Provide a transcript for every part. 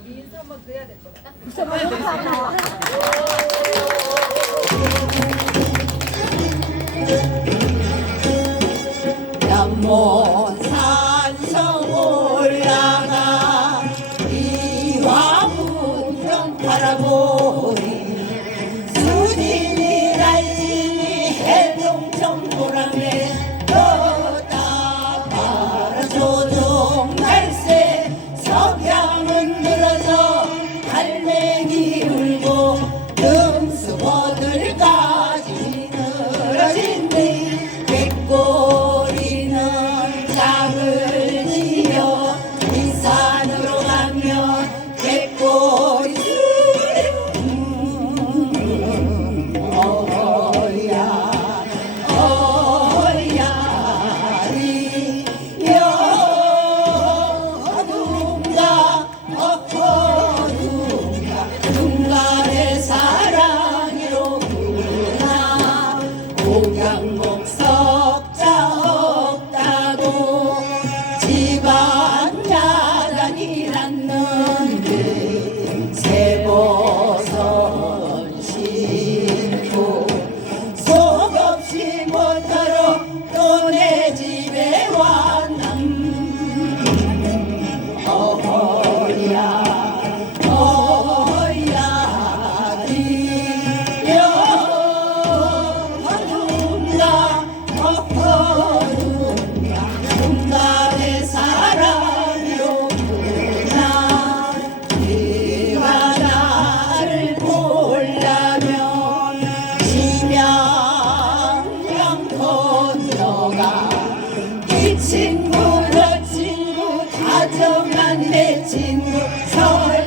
우리 인사 한번 드려야 될 것 같다. 다정한 내 친구 서울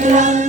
Grand.